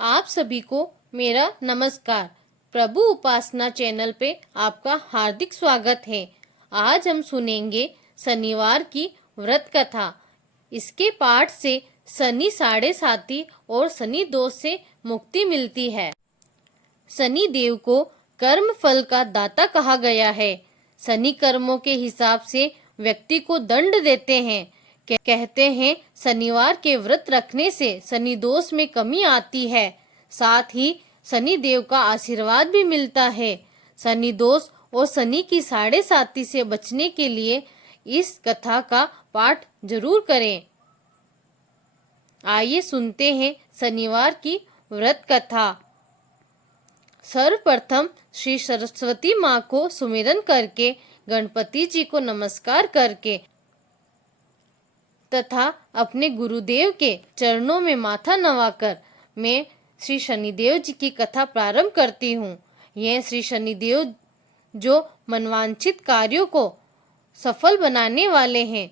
आप सभी को मेरा नमस्कार। प्रभु उपासना चैनल पे आपका हार्दिक स्वागत है। आज हम सुनेंगे शनिवार की व्रत कथा। इसके पाठ से शनि साढ़े साती और शनि दोष से मुक्ति मिलती है। शनि देव को कर्म फल का दाता कहा गया है। शनि कर्मों के हिसाब से व्यक्ति को दंड देते हैं। कहते हैं शनिवार के व्रत रखने से शनि दोष में कमी आती है, साथ ही शनि देव का आशीर्वाद भी मिलता है। शनि दोष और शनि की साढ़े साती से बचने के लिए इस कथा का पाठ जरूर करें। आइए सुनते हैं शनिवार की व्रत कथा। सर्वप्रथम श्री सरस्वती माँ को सुमिरन करके, गणपति जी को नमस्कार करके तथा अपने गुरुदेव के चरणों में माथा नवाकर मैं श्री शनिदेव जी की कथा प्रारंभ करती हूँ। यह श्री शनिदेव जो मनवांछित कार्यों को सफल बनाने वाले हैं,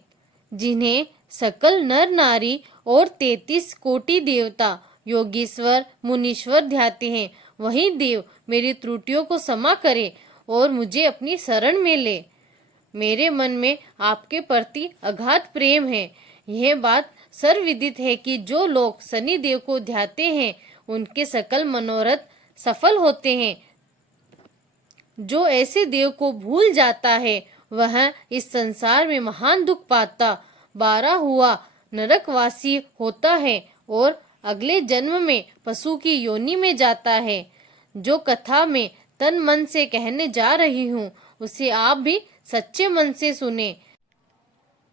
जिन्हें सकल नर नारी और 33 कोटि देवता योगीश्वर मुनीश्वर ध्याते हैं, वही देव मेरी त्रुटियों को क्षमा करे और मुझे अपनी शरण में ले। मेरे मन में आपके प्रति अगाध प्रेम है। यह बात सर्वविदित है कि जो लोग शनि देव को ध्याते हैं उनके सकल मनोरथ सफल होते हैं। जो ऐसे देव को भूल जाता है वह इस संसार में महान दुख पाता, 12 हुआ नरकवासी होता है और अगले जन्म में पशु की योनि में जाता है। जो कथा में तन मन से कहने जा रही हूँ उसे आप भी सच्चे मन से सुने।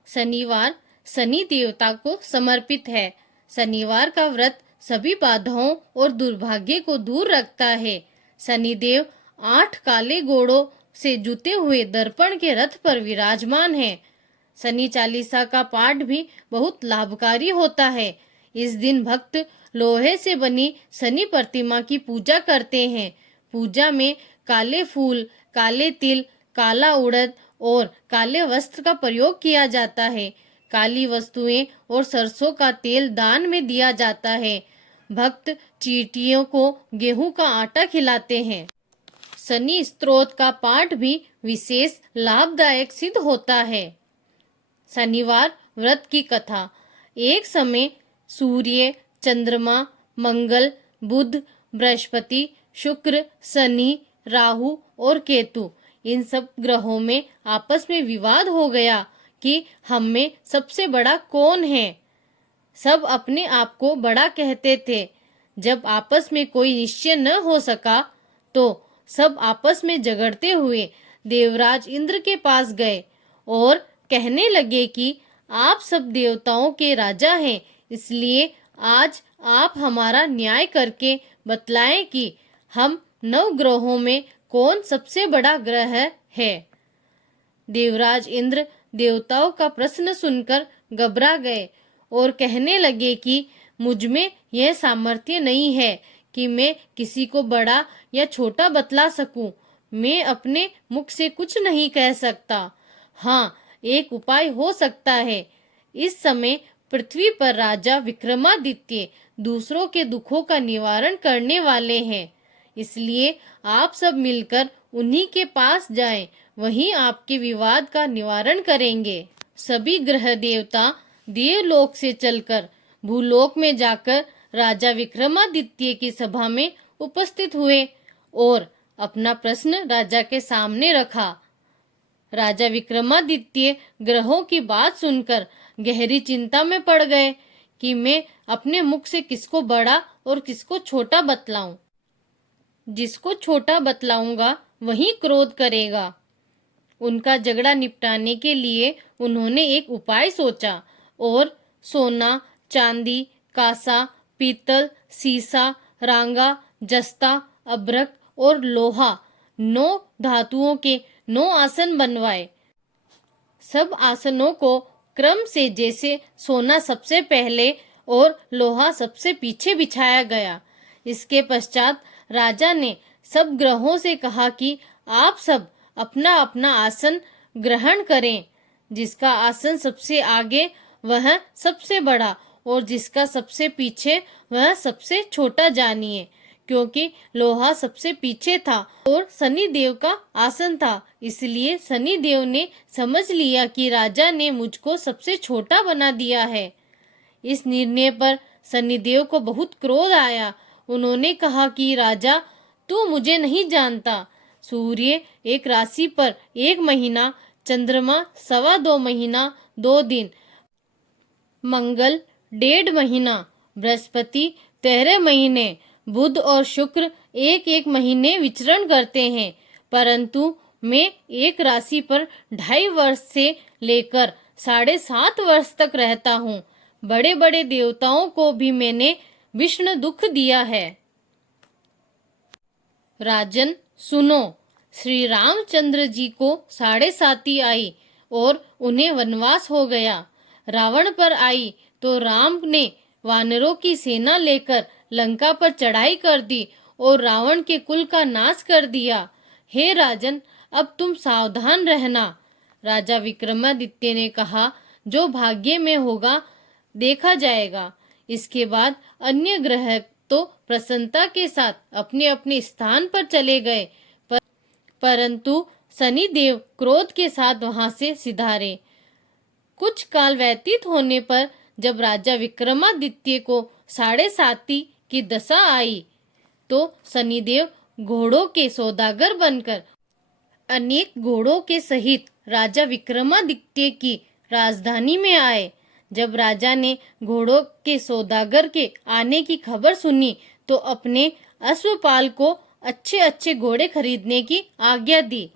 शनिवार शनि देवता को समर्पित है। शनिवार का व्रत सभी बाधाओं और दुर्भाग्य को दूर रखता है। शनिदेव 8 काले घोड़ों से जुते हुए दर्पण के रथ पर विराजमान है। शनि चालीसा का पाठ भी बहुत लाभकारी होता है। इस दिन भक्त लोहे से बनी शनि प्रतिमा की पूजा करते हैं। पूजा में काले फूल, काले तिल, काला उड़द और काले वस्त्र का प्रयोग किया जाता है। काली वस्तुएं और सरसों का तेल दान में दिया जाता है। भक्त चींटियों को गेहूं का आटा खिलाते हैं। शनि स्तोत्र का पाठ भी विशेष लाभदायक सिद्ध होता है। शनिवार व्रत की कथा। एक समय सूर्य, चंद्रमा, मंगल, बुध, बृहस्पति, शुक्र, शनि, राहु और केतु, इन सब ग्रहों में आपस में विवाद हो गया कि हम में सबसे बड़ा कौन है। सब अपने आप को बड़ा कहते थे। जब आपस में कोई निश्चय न हो सका तो सब आपस में झगड़ते हुए देवराज इंद्र के पास गए और कहने लगे कि आप सब देवताओं के राजा हैं, इसलिए आज आप हमारा न्याय करके बतलाएं कि हम 9 ग्रहों में कौन सबसे बड़ा ग्रह है। देवराज इंद्र देवताओं का प्रश्न सुनकर घबरा गए और कहने लगे कि मुझ में यह सामर्थ्य नहीं है कि मैं किसी को बड़ा या छोटा बतला सकूं। मैं अपने मुख से कुछ नहीं कह सकता। हाँ, एक उपाय हो सकता है। इस समय पृथ्वी पर राजा विक्रमादित्य दूसरों के दुखों का निवारण करने वाले हैं, इसलिए आप सब मिलकर उन्हीं के पास जाएं, वहीं आपके विवाद का निवारण करेंगे। सभी ग्रह देवता देवलोक से चलकर भूलोक में जाकर राजा विक्रमादित्य की सभा में उपस्थित हुए और अपना प्रश्न राजा के सामने रखा। राजा विक्रमादित्य ग्रहों की बात सुनकर गहरी चिंता में पड़ गए कि मैं अपने मुख से किसको बड़ा और किसको छोटा बतलाऊं। जिसको छोटा बतलाऊंगा वही क्रोध करेगा। उनका झगड़ा निपटाने के लिए उन्होंने एक उपाय सोचा और सोना, चांदी, कांसा, पीतल, सीसा, रांगा, जस्ता, अभ्रक और लोहा, 9 धातुओं के 9 आसन बनवाए। सब आसनों को क्रम से जैसे सोना सबसे पहले और लोहा सबसे पीछे बिछाया गया। इसके पश्चात राजा ने सब ग्रहों से कहा कि आप सब अपना अपना आसन ग्रहण करें। जिसका आसन सबसे आगे वह सबसे बड़ा और जिसका सबसे पीछे वह सबसे छोटा जानिए, क्योंकि लोहा सबसे पीछे था और शनिदेव का आसन था। इसलिए शनिदेव ने समझ लिया कि राजा ने मुझको सबसे छोटा बना दिया है। इस निर्णय पर शनिदेव को बहुत क्रोध आया। उन्होंने कहा कि राजा, तू मुझे नहीं जानता। सूर्य एक राशि पर 1 महीना, चंद्रमा 2.25 महीना 2 दिन, मंगल 1.5 महीना, बृहस्पति 13 महीने, बुध और शुक्र 1-1 महीने विचरण करते हैं। परंतु मैं एक राशि पर 2.5 वर्ष से लेकर 7.5 वर्ष तक रहता हूँ। बड़े बड़े देवताओं को भी मैंने विष्णु दुख दिया है। राजन सुनो, श्री रामचंद्र जी को 7.5 आई और उन्हें वनवास हो गया। रावण पर आई तो राम ने वानरों की सेना लेकर लंका पर चढ़ाई कर दी और रावण के कुल का नाश कर दिया। हे राजन, अब तुम सावधान रहना। राजा विक्रमादित्य ने कहा, जो भाग्य में होगा देखा जाएगा। इसके बाद अन्य ग्रह तो प्रसन्नता के साथ अपने अपने स्थान पर चले गए, परंतु शनिदेव क्रोध के साथ वहां से सिधारे। कुछ काल व्यतीत होने पर जब राजा विक्रमादित्य को 7.5 की दशा आई तो शनिदेव घोड़ों के सौदागर बनकर अनेक घोड़ों के सहित राजा विक्रमादित्य की राजधानी में आए। जब राजा ने घोड़ों के सौदागर के आने की खबर सुनी तो अपने अश्वपाल को अच्छे अच्छे घोड़े खरीदने की आज्ञा दी।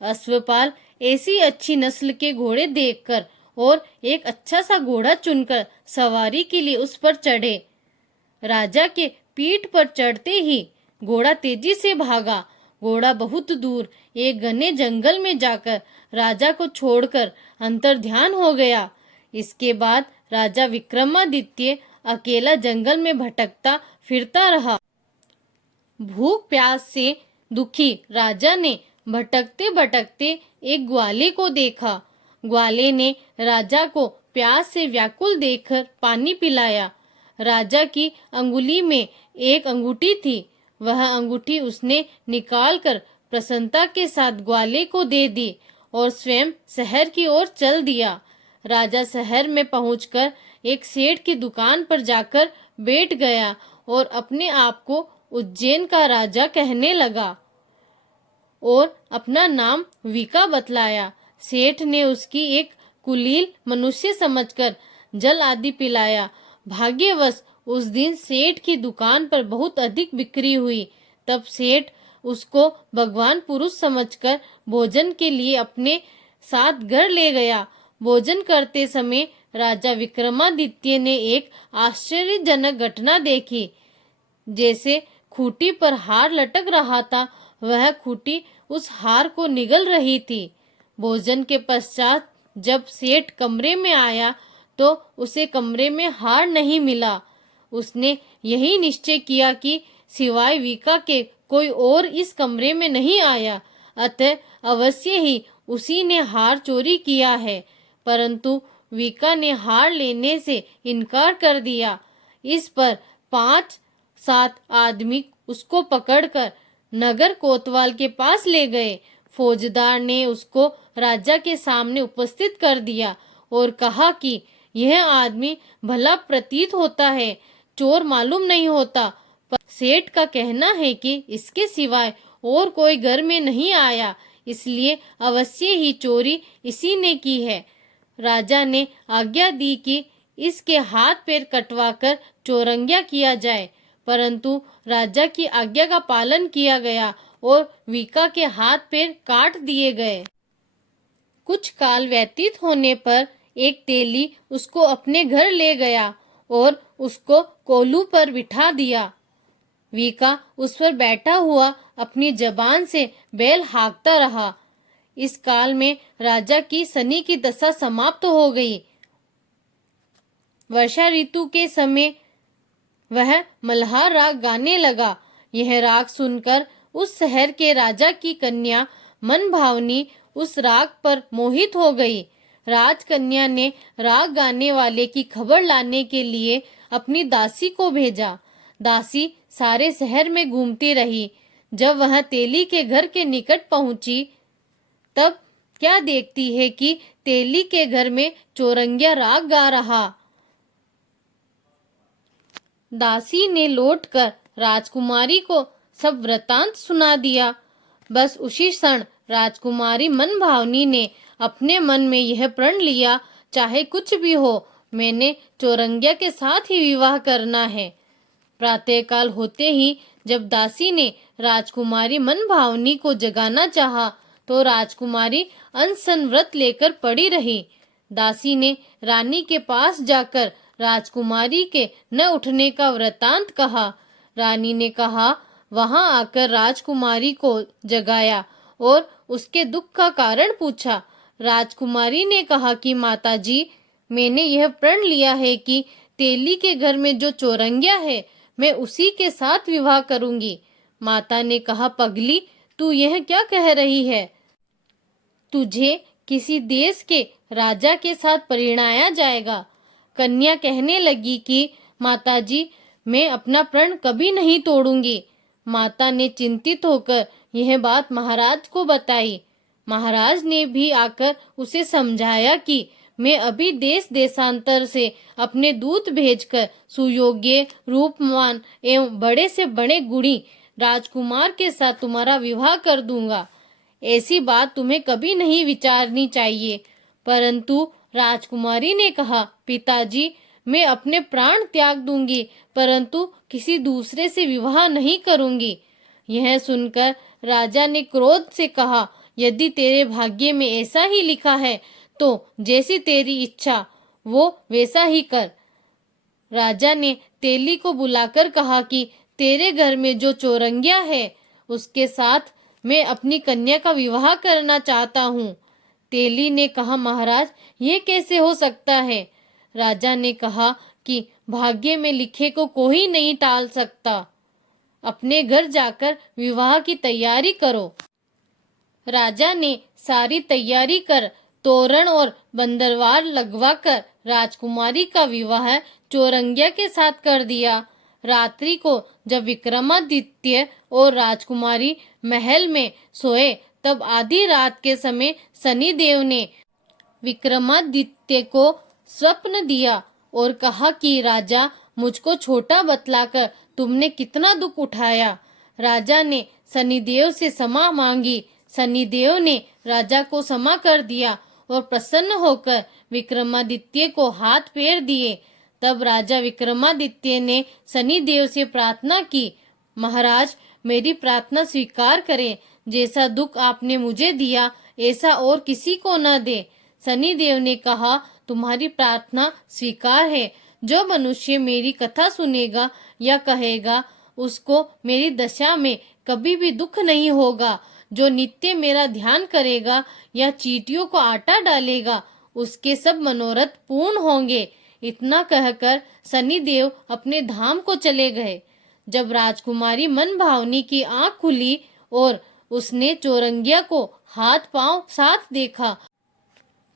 अश्वपाल ऐसी अच्छी नस्ल के घोड़े देखकर और एक अच्छा सा घोड़ा चुनकर सवारी के लिए उस पर चढ़े। राजा के पीठ पर चढ़ते ही घोड़ा तेजी से भागा। घोड़ा बहुत दूर एक घने जंगल में जाकर राजा को छोड़कर अंतर्ध्यान हो गया। इसके बाद राजा विक्रमादित्य अकेला जंगल में भटकता फिरता रहा। भूख प्यास से दुखी राजा ने भटकते भटकते एक ग्वाले को देखा। ग्वाले ने राजा को प्यास से व्याकुल देखकर पानी पिलाया। राजा की अंगुली में एक अंगूठी थी। वह अंगूठी उसने निकालकर प्रसन्नता के साथ ग्वाले को दे दी और स्वयं शहर की ओर चल दिया। राजा शहर में पहुंचकर एक सेठ की दुकान पर जाकर बैठ गया और अपने आप को उज्जैन का राजा कहने लगा और अपना नाम वीका बतलाया। सेठ ने उसकी एक कुलील मनुष्य समझकर जल आदि पिलाया। भाग्यवश उस दिन सेठ की दुकान पर बहुत अधिक बिक्री हुई। तब सेठ उसको भगवान पुरुष समझकर भोजन के लिए अपने साथ घर ले गया। भोजन करते समय राजा विक्रमादित्य ने एक आश्चर्यजनक घटना देखी। जैसे खूंटी पर हार लटक रहा था, वह खूंटी उस हार को निगल रही थी। भोजन के पश्चात जब सेठ कमरे में आया तो उसे कमरे में हार नहीं मिला। उसने यही निश्चय किया कि सिवाय वीका के कोई और इस कमरे में नहीं आया, अतः अवश्य ही उसी ने हार चोरी किया है। परंतु वीका ने हार लेने से इनकार कर दिया। इस पर 5-7 आदमी उसको पकड़कर नगर कोतवाल के पास ले गए। फौजदार ने उसको राजा के सामने उपस्थित कर दिया और कहा कि यह आदमी भला प्रतीत होता है, चोर मालूम नहीं होता, पर सेठ का कहना है कि इसके सिवाय और कोई घर में नहीं आया, इसलिए अवश्य ही चोरी इसी ने की है। राजा ने आज्ञा दी कि इसके हाथ पैर कटवाकर चौरंगिया किया जाए, परंतु राजा की आज्ञा का पालन किया गया और वीका के हाथ पैर काट दिए गए। कुछ काल व्यतीत होने पर एक तेली उसको अपने घर ले गया और उसको कोलू पर बिठा दिया। वीका उस पर बैठा हुआ अपनी जबान से बैल हाँकता रहा। इस काल में राजा की शनि की दशा समाप्त हो गई। वर्षा ऋतु के समय वह मल्हार राग गाने लगा। यह राग सुनकर उस शहर के राजा की कन्या मन भावनी उस राग पर मोहित हो गई। राजकन्या ने राग गाने वाले की खबर लाने के लिए अपनी दासी को भेजा। दासी सारे शहर में घूमती रही। जब वह तेली के घर के निकट पहुंची तब क्या देखती है कि तेली के घर में चौरंगिया राग गा रहा। दासी ने लौटकर राजकुमारी को सब वृतांत सुना दिया। बस उसी क्षण राजकुमारी मन भावनी ने अपने मन में यह प्रण लिया, चाहे कुछ भी हो, मैंने चौरंगिया के साथ ही विवाह करना है। प्रातःकाल होते ही जब दासी ने राजकुमारी मन भावनी को जगाना चाहा तो राजकुमारी अनशन व्रत लेकर पड़ी रही। दासी ने रानी के पास जाकर राजकुमारी के न उठने का वृतांत कहा। रानी ने कहा, वहां आकर राजकुमारी को जगाया और उसके दुख का कारण पूछा। राजकुमारी ने कहा कि माताजी, मैंने यह प्रण लिया है कि तेली के घर में जो चौरंगिया है मैं उसी के साथ विवाह करूंगी। माता ने कहा, पगली, तू यह क्या कह रही है? तुझे किसी देश के राजा के साथ परिणाया जाएगा। कन्या कहने लगी कि माताजी, मैं अपना प्रण कभी नहीं तोड़ूंगी। माता ने चिंतित होकर यह बात महाराज को बताई। महाराज ने भी आकर उसे समझाया कि मैं अभी देश देशांतर से अपने दूत भेजकर सुयोग्य, रूपवान एवं बड़े से बड़े गुणी राजकुमार के साथ तुम्हारा विवाह कर दूंगा। ऐसी बात तुम्हें कभी नहीं विचारनी चाहिए। परंतु राजकुमारी ने कहा, पिताजी, मैं अपने प्राण त्याग दूंगी परंतु किसी दूसरे से विवाह नहीं करूंगी। यह सुनकर राजा ने क्रोध से कहा, यदि तेरे भाग्य में ऐसा ही लिखा है तो जैसी तेरी इच्छा वो वैसा ही कर। राजा ने तेली को बुलाकर कहा कि तेरे घर में जो चौरंगिया है उसके साथ मैं अपनी कन्या का विवाह करना चाहता हूँ। तेली ने कहा, महाराज, ये कैसे हो सकता है? राजा ने कहा कि भाग्य में लिखे को कोई नहीं टाल सकता। अपने घर जाकर विवाह की तैयारी करो। राजा ने सारी तैयारी कर तोरण और बंदरवार लगवाकर राजकुमारी का विवाह चौरंगिया के साथ कर दिया। रात्रि को जब विक्रमादित्य और राजकुमारी महल में सोए तब आधी रात के समय शनिदेव ने विक्रमादित्य को स्वप्न दिया और कहा कि राजा, मुझको छोटा बतलाकर तुमने कितना दुख उठाया। राजा ने शनिदेव से क्षमा मांगी। शनिदेव ने राजा को क्षमा कर दिया और प्रसन्न होकर विक्रमादित्य को हाथ फेर दिए। तब राजा विक्रमादित्य ने शनिदेव से प्रार्थना की, महाराज, मेरी प्रार्थना स्वीकार करें। जैसा दुख आपने मुझे दिया ऐसा और किसी को न दे। शनिदेव ने कहा, तुम्हारी प्रार्थना स्वीकार है। जो मनुष्य मेरी कथा सुनेगा या कहेगा उसको मेरी दशा में कभी भी दुख नहीं होगा। जो नित्य मेरा ध्यान करेगा या चींटियों को आटा डालेगा उसके सब मनोरथ पूर्ण होंगे। इतना कहकर शनिदेव अपने धाम को चले गए। जब राजकुमारी मन भावनी की आंख खुली और उसने चौरंगिया को हाथ पांव साथ देखा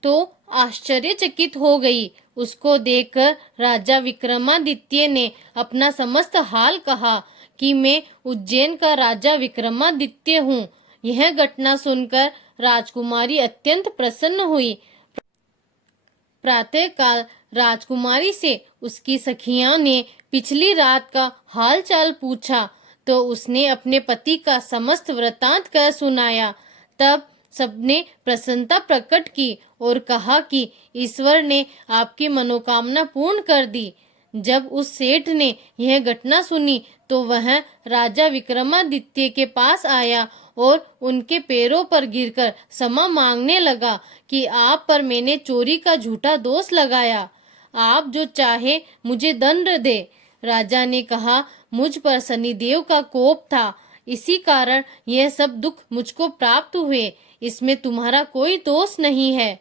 तो आश्चर्यचकित हो गई। उसको देखकर राजा विक्रमादित्य ने अपना समस्त हाल कहा कि मैं उज्जैन का राजा विक्रमादित्य हूँ। यह घटना सुनकर राजकुमारी अत्यंत प्रसन्न हुई। प्रातःकाल राजकुमारी से उसकी सखियां ने पिछली रात का हाल चाल पूछा तो उसने अपने पति का समस्त वृतांत कर सुनाया। तब सबने प्रसन्नता प्रकट की और कहा कि ईश्वर ने आपकी मनोकामना पूर्ण कर दी। जब उस सेठ ने यह घटना सुनी तो वह राजा विक्रमादित्य के पास आया और उनके पैरों पर गिरकर क्षमा मांगने लगा कि आप पर मैंने चोरी का झूठा दोष लगाया। आप जो चाहे मुझे दंड दे। राजा ने कहा, मुझ पर शनिदेव का कोप था, इसी कारण यह सब दुख मुझको प्राप्त हुए। इसमें तुम्हारा कोई दोष नहीं है।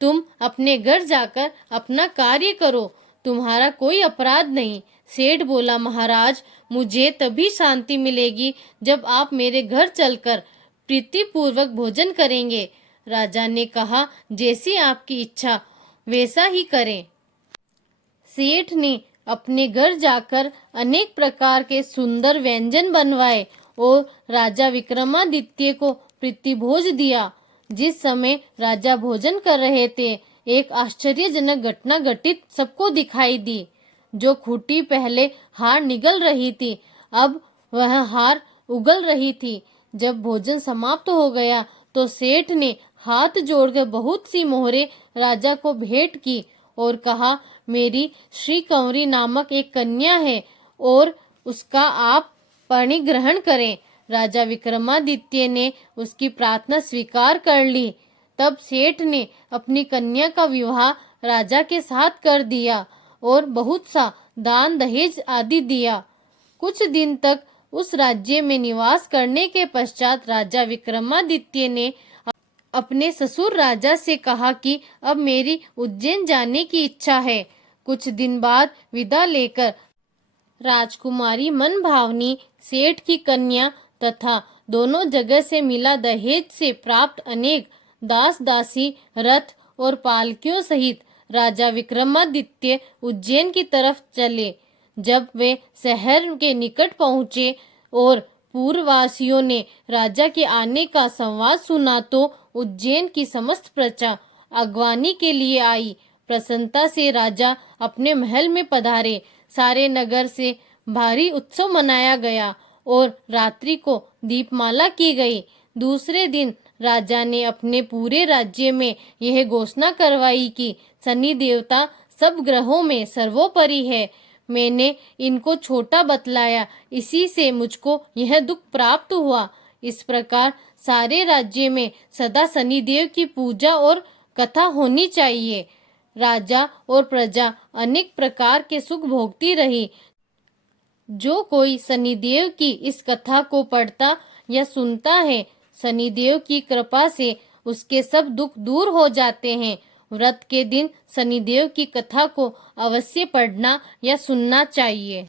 तुम अपने घर जाकर अपना कार्य करो, तुम्हारा कोई अपराध नहीं। सेठ बोला, महाराज, मुझे तभी शांति मिलेगी जब आप मेरे घर चलकर प्रीतिपूर्वक भोजन करेंगे। राजा ने कहा, जैसी आपकी इच्छा वैसा ही करें। सेठ ने अपने घर जाकर अनेक प्रकार के सुंदर व्यंजन बनवाए और राजा विक्रमादित्य को प्रीतिभोज दिया। जिस समय राजा भोजन कर रहे थे, एक आश्चर्यजनक घटना घटित सबको दिखाई दी। जो खूंटी पहले हार निगल रही थी, अब वह हार उगल रही थी। जब भोजन समाप्त हो गया तो सेठ ने हाथ जोड़कर बहुत सी मोहरें राजा को भेंट की और कहा, मेरी श्री कंवरी नामक एक कन्या है और उसका आप परिग्रहण करें। राजा विक्रमादित्य ने उसकी प्रार्थना स्वीकार कर ली। तब सेठ ने अपनी कन्या का विवाह राजा के साथ कर दिया और बहुत सा दान दहेज आदि दिया। कुछ दिन तक उस राज्य में निवास करने के पश्चात राजा विक्रमादित्य ने अपने ससुर राजा से कहा कि अब मेरी उज्जैन जाने की इच्छा है। कुछ दिन बाद विदा लेकर राजकुमारी मनभावनी सेठ की कन्या तथा दोनों जगह से मिला दहेज से प्राप्त अनेक दास दासी, रथ और पालकियों सहित राजा विक्रमादित्य उज्जैन की तरफ चले। जब वे शहर के निकट पहुंचे और पूर्ववासियों ने राजा के आने का संवाद सुना तो उज्जैन की समस्त प्रजा अगवानी के लिए आई। प्रसन्नता से राजा अपने महल में पधारे। सारे नगर से भारी उत्सव मनाया गया और रात्रि को दीपमाला की गई। दूसरे दिन राजा ने अपने पूरे राज्य में यह घोषणा करवाई कि शनि देवता सब ग्रहों में सर्वोपरि है। मैंने इनको छोटा बतलाया, इसी से मुझको यह दुख प्राप्त हुआ। इस प्रकार सारे राज्य में सदा शनिदेव की पूजा और कथा होनी चाहिए। राजा और प्रजा अनेक प्रकार के सुख भोगती रही। जो कोई शनिदेव की इस कथा को पढ़ता या सुनता है, शनिदेव की कृपा से उसके सब दुख दूर हो जाते हैं। व्रत के दिन शनिदेव की कथा को अवश्य पढ़ना या सुनना चाहिए।